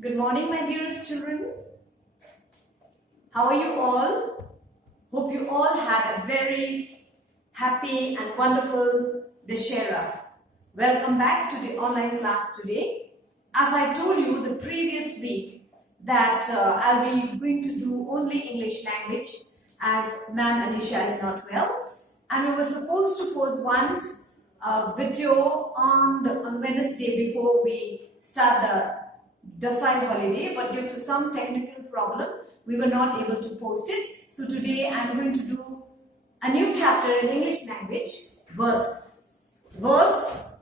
Good morning, my dearest children. How are you all? Hope you all had a very happy and wonderful Dashera. Welcome back to the online class today. As I told you the previous week that I'll be going to do only English language as Ma'am Anisha is not well. And we were supposed to post one video on Wednesday before we start the Dasai holiday, but due to some technical problem, we were not able to post it. So today I am going to do a new chapter in English language, verbs. Verbs,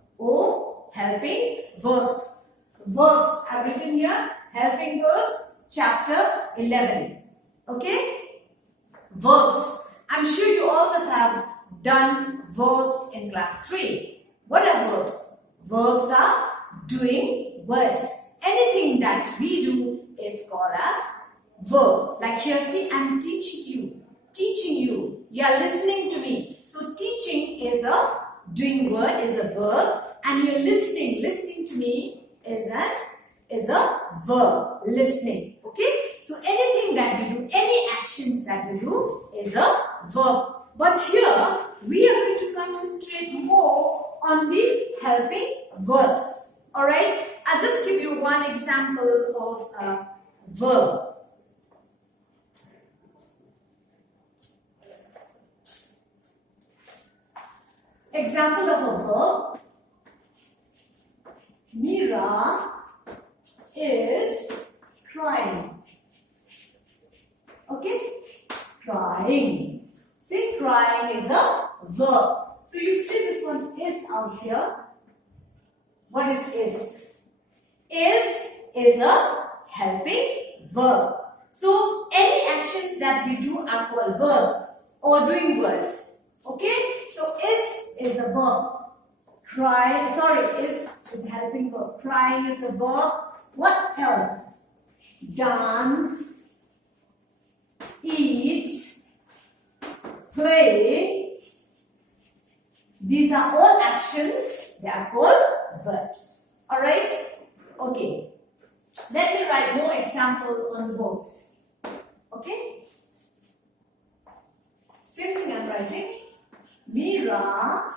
helping verbs. Verbs, I have written here, helping verbs, chapter 11. Okay? Verbs. I am sure you all must have done verbs in class 3. What are verbs? Verbs are doing words. Anything that we do is called a verb. Like here, see, I'm teaching you. Teaching you. You are listening to me. So teaching is a doing word, is a verb. And you're listening. Listening to me is a verb. Listening. Okay? So anything that we do, any actions that we do is a verb. But here, we are going to concentrate more on the helping verbs. Alright? I'll just give you one example of a verb. Example of a verb. Mira is crying. Okay? Crying. See, crying is a verb. So you see this one is out here. What is is? Is a helping verb. So any actions that we do are called verbs or doing words. Okay? So is a verb. Cry, sorry, is a helping verb. Crying is a verb. What else? Dance, eat, play. These are all actions. They are called verbs. Alright? Okay. Let me write more examples on boards. Okay? Same thing I'm writing. Mira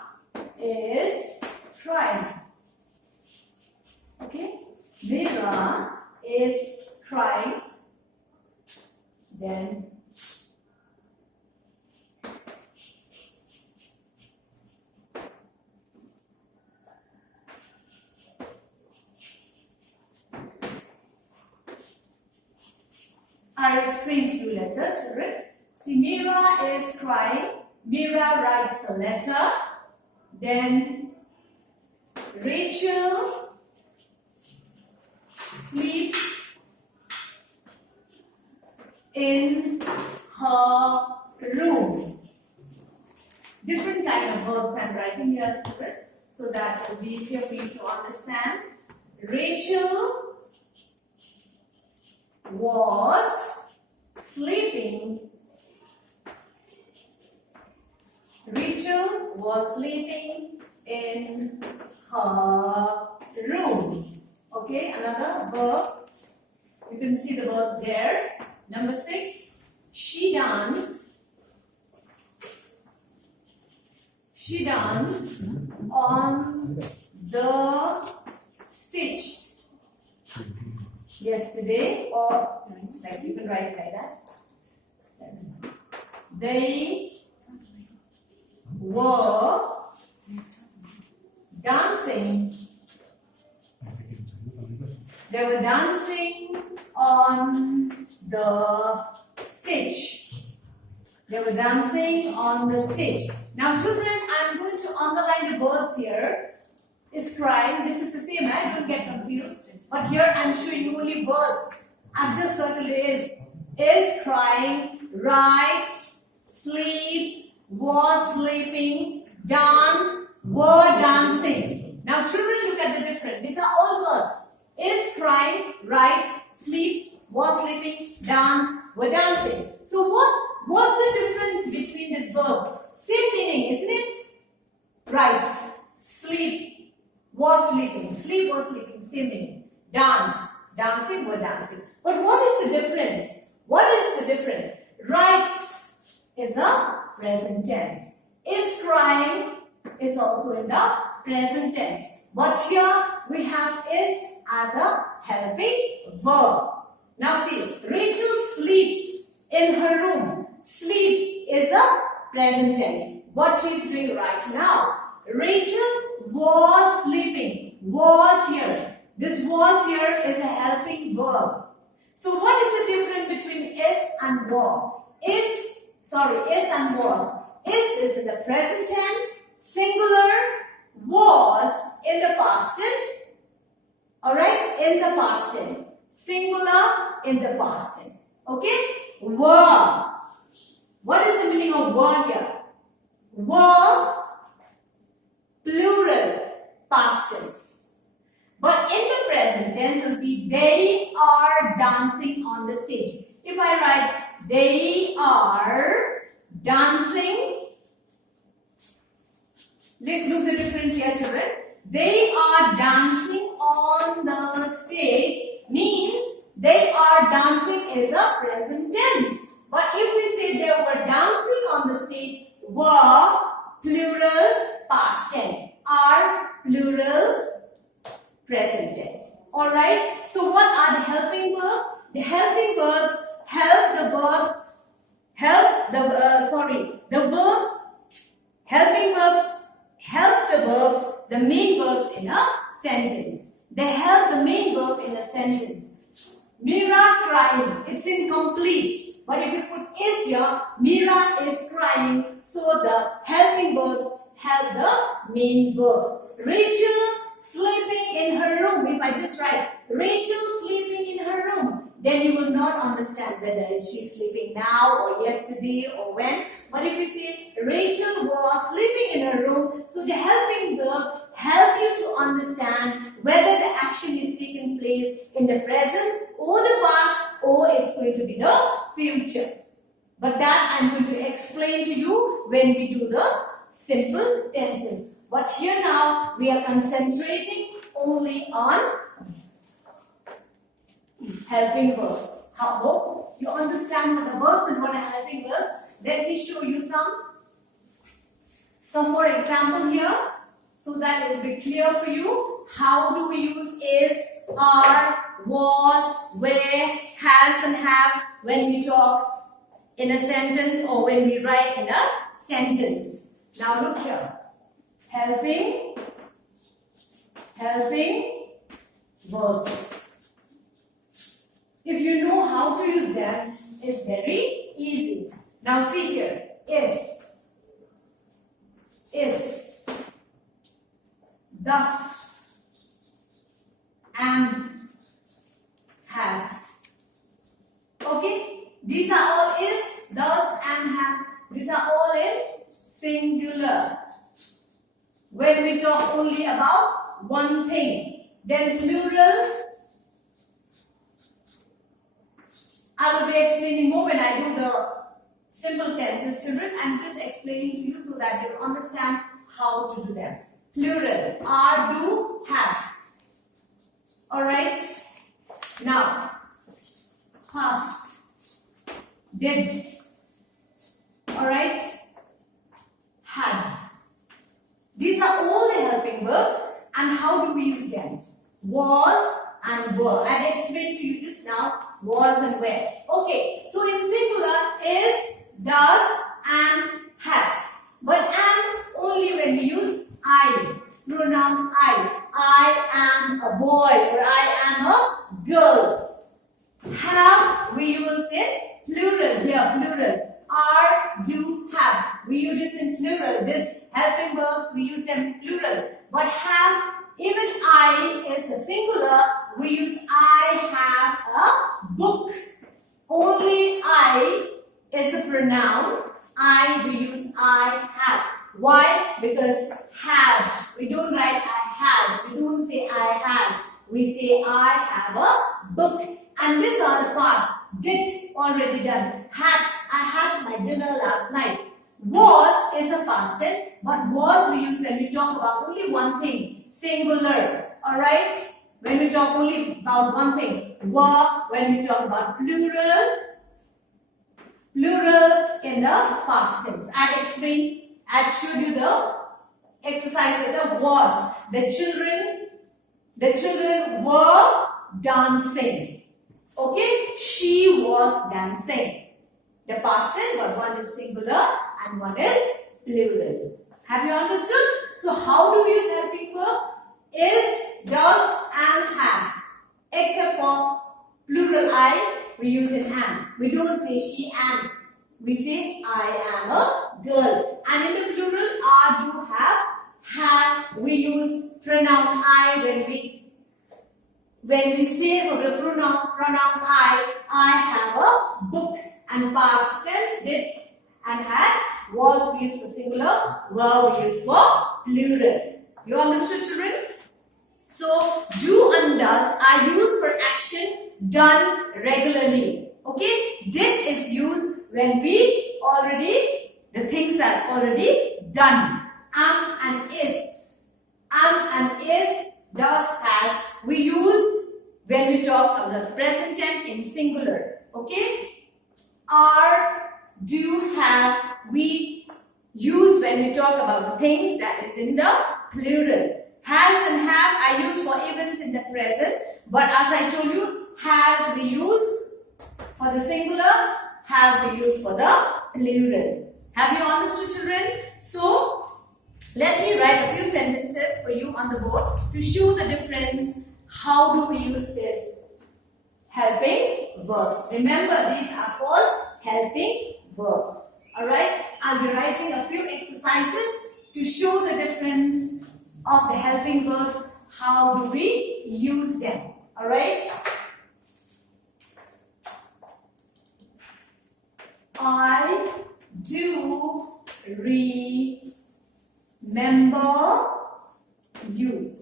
is crying. Okay? Mira is crying. Then I'll explain to you later, children. See, Mira is crying. Mira writes a letter. Then Rachel sleeps in her room. Different kind of verbs I'm writing here, children, so that it will be easier for you to understand. Rachel was sleeping. Rachel was sleeping in her room. Okay, another verb. You can see the verbs there. Number 6. She danced. She danced on the stitched yesterday, or it's like you can write it like that. 7. They were dancing. They were dancing on the stitch. They were dancing on the stitch. Now, children, I'm going to underline the verbs here. Is crying. This is the same, right? Don't get confused. But here I'm showing you only verbs. I've just circled is crying, writes, sleeps, was sleeping, dance, were dancing. Now children, look at the difference. These are all verbs. Is crying, writes, sleeps, was sleeping, dance, were dancing. So what's the difference between these verbs? Same meaning, isn't it? Writes, sleep, was sleeping. Sleep was sleeping. Same meaning. Dance. dancing, were dancing. But what is the difference? What is the difference? Writes is a present tense. Is crying is also in the present tense. But here we have is as a helping verb. Now see, Rachel sleeps in her room. Sleeps is a present tense. What she is doing right now. Rachel was sleeping. Was here. This was here is a helping verb. So what is the difference between is and was? Is and was. Is in the present tense, singular, was in the past tense. Alright, in the past tense. Singular in the past tense. Okay? Were. What is the meaning of were here? Were, plural, past tense. But in the present tense will be they are dancing on the stage. If I write they are dancing, look the difference here, children. They are dancing on the stage means they are dancing is a present tense. But if we say they were dancing on the stage, were, plural, past tense, are, plural, present tense. Alright, so what are the helping verbs? The helping verbs help the verbs, helping verbs helps the verbs, the main verbs in a sentence. They help the main verb in a sentence. Mira crying, it's incomplete. But if you put is here, Mira is crying, so the helping verbs help the main verbs. Rachel sleeping in her room. If I just write Rachel sleeping in her room, then you will not understand whether she's sleeping now or yesterday or when. But if you say Rachel was sleeping in her room, so the helping verb help you to understand whether the action is taking place in the present or the past or it's going to be the future. But that I'm going to explain to you when we do the simple tenses. But here now we are concentrating only on helping verbs. Hope you understand what are verbs and what are helping verbs. Let me show you some more example here so that it will be clear for you. How do we use is, are, was, where, has and have when we talk in a sentence or when we write in a sentence. Now look here. Helping verbs. If you know how to use them, it's very easy. Now see here. Is, thus, am, has. Okay? These are all is, thus, am, has. These are all in singular. When we talk only about one thing. Then plural, I will be explaining more when I do the simple tenses, children. I'm just explaining to you so that you understand how to do them. Plural, are, do, have. Alright. Now, past, did. Alright. Had. These are all the helping verbs. And how do we use them? Was and were. I explained to you just now was and where. Okay, so in singular is, does, and has. But am only when we use I. Pronoun I. I am a boy or I am a girl. Have we use in plural here, plural. Are, do, have. We use this in plural. This helping verbs we use them in plural. But have, even I is a singular, we use I have a book. Only I is a pronoun. I, we use I have. Why? Because have. We don't write I has. We don't say I has. We say I have a book. And these are the past. Did, already done. Had, I had my dinner last night. Was is a past tense, but was we use when we talk about only one thing. Singular. Alright? when we talk only about one thing. Were when we talk about plural in the past tense. I explained, I showed you the exercise letter was. The children were dancing. Okay, she was dancing. The past tense, but one is singular and one is plural. Have you understood? So how do we use helping verb? Is, does and has. Except for plural I, we use in am. We don't say she am. We say I am a girl. And in the plural, are, do, have. We use pronoun I when we say for the pronoun I have a book. And past tense, did and had, was we use for singular, were we use for plural. You understood, children? So, do and does are used for action done regularly. Okay? Did is used when the things are already done. Am and is, does, has, we use when we talk about the present tense in singular. Okay? Are, do, have, we use when we talk about the things that is in the plural. Has and have I use for events in the present, but as I told you, has we use for the singular, have we use for the plural. Have you understood, children? So, let me write a few sentences for you on the board to show the difference. How do we use this? Helping verbs. Remember, these are called helping verbs. Alright? I'll be writing a few exercises to show the difference of the helping verbs. How do we use them? Alright? I do remember you.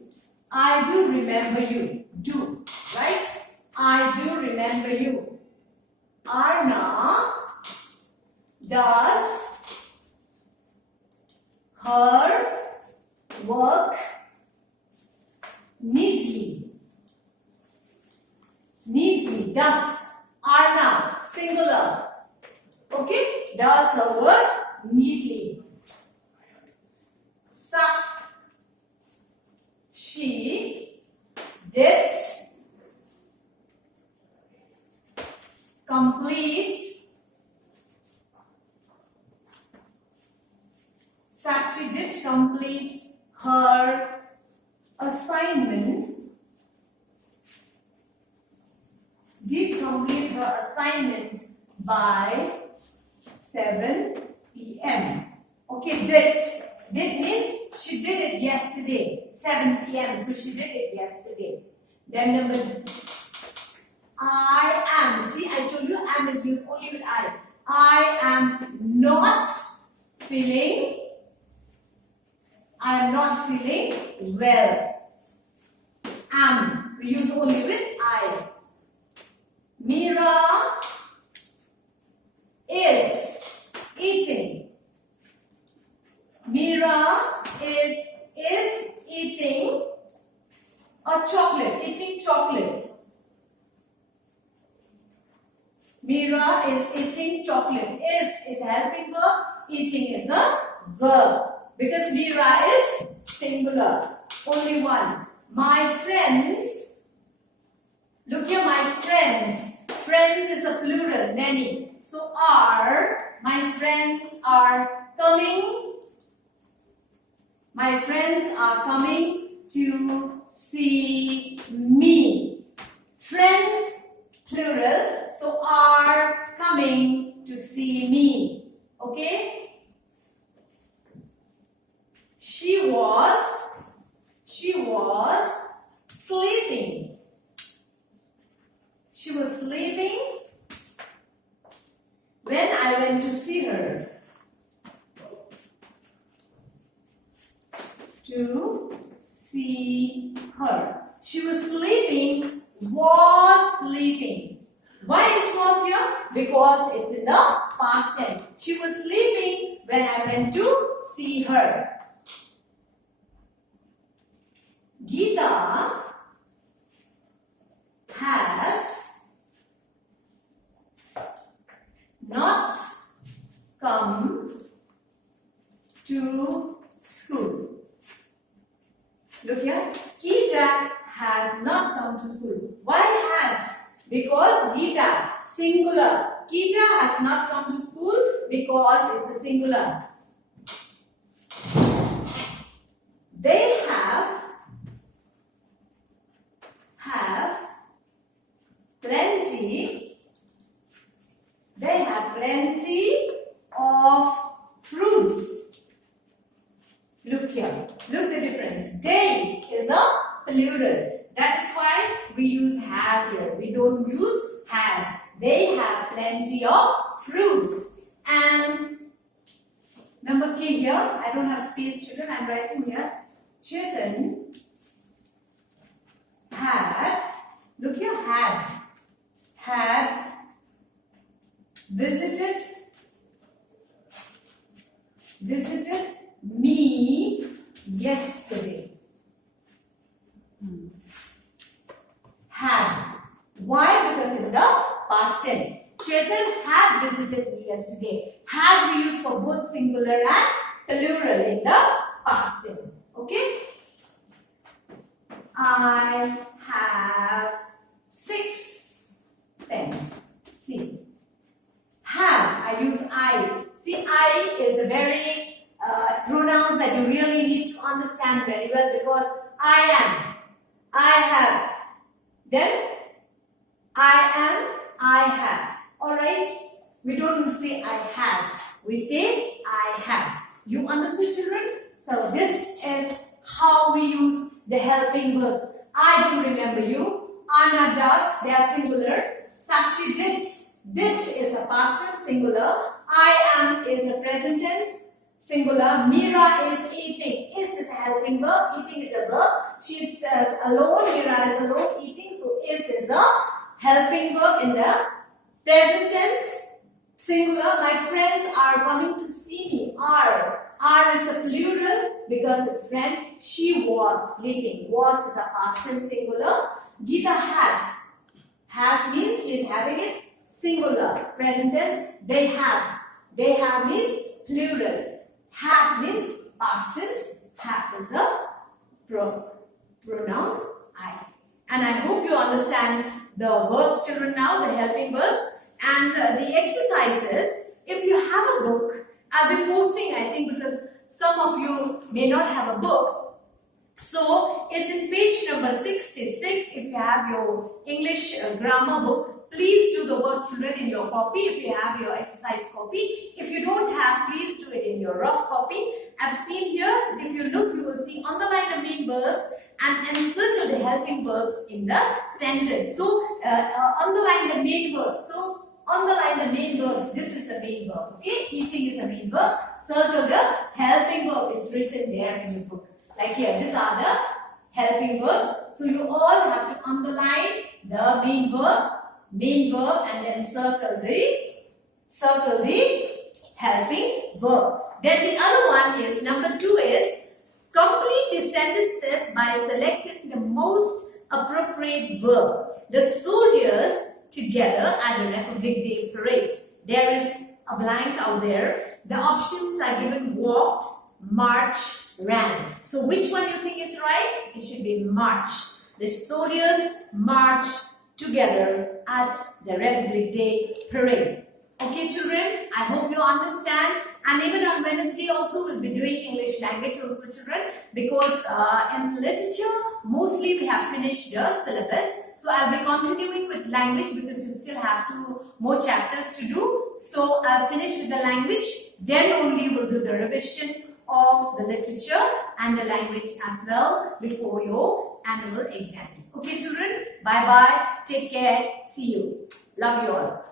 I do remember you. Do. Right? I do remember you. Arna does her work neatly. Neatly. Does. Arna. Singular. Okay? Does her work neatly. She did complete. Sakshi did complete her assignment. Did complete her assignment by 7 p.m. Okay, did. Did means she did it yesterday, 7 p.m. So she did it yesterday. Then number I am. See, I told you am is used only with I. I am not feeling. I am not feeling well. Am. We use only with I. Mira is eating. Mira is eating a chocolate. Eating chocolate. Mira is eating chocolate. Is a helping verb. Eating is a verb. Because Mira is singular. Only one. My friends. Look here, my friends. Friends is a plural, many. So are, my friends are coming. My friends are coming to see me. Friends, plural. So are coming to see me. Okay? She was sleeping. She was sleeping when I went to see her. To see her. She was sleeping, was sleeping. Why is was here? Because it's in the past tense. She was sleeping when I went to see her. Geeta not come to school. Why has? Because Gita, singular. Gita has not come to school because it's a singular. They have plenty. They have plenty of fruits. Look here. Look the difference. They is a plural. That is why we use have here. We don't use has. They have plenty of fruits. And number K here. I don't have space, children. I'm writing here. Chetan had, look here, had visited me yesterday. Had. Why? Because in the past tense. Chetan had visited me yesterday. Had we use for both singular and plural in the past tense. Okay? I have 6 pens. See. Have. I use I. See, I is a very pronouns that you really need to understand very well because I am. I have. Then I am. I have. Alright? We don't say I has. We say I have. You understood, children? So this is how we use the helping verbs. I do remember you. Anna does. They are singular. Sakshi did. Did is a past tense singular. I am is a present tense singular. Meera is eating. Is a helping verb. Eating is a verb. She is alone. Meera is alone eating. So is a helping verb in the present tense singular. My friends are coming to see me. Are is a plural because it's friend. She was sleeping. Was is a past tense singular. Geeta has. Has means she is having it. Singular. Present tense. They have. They have means plural. Have means past tense. Have is a pronouns I. And I hope you understand the verbs, children, now, the helping verbs. And the exercises, if you have a book, I'll be posting, I think, because some of you may not have a book. So, it's in page number 66. If you have your English grammar book, please do the work, children, in your copy. If you have your exercise copy. If you don't have, please do it in your rough copy. I've seen here, if you look, you will see underline the main verbs and encircle the helping verbs in the sentence. So, underline the main verbs. So, underline the main verbs. This is the main verb. Okay, eating is a main verb. Circle the helping verb is written there in the book. Like here, these are the helping verbs. So you all have to underline the main verb, and then circle the helping verb. Then the other one is number 2 is complete the sentences by selecting the most appropriate verb. The soldiers together at the Republic Day parade. There is a blank out there. The options are given walked, marched, ran. So which one you think is right? It should be march. The soldiers marched together at the Republic Day parade. Okay, children, I hope you understand. And even on Wednesday also we'll be doing English language also, children, because in literature mostly we have finished the syllabus. So I'll be continuing with language because you still have 2 more chapters to do. So I'll finish with the language, then only we'll do the revision of the literature and the language as well before your annual exams. Okay, children, bye bye, take care, see you. Love you all.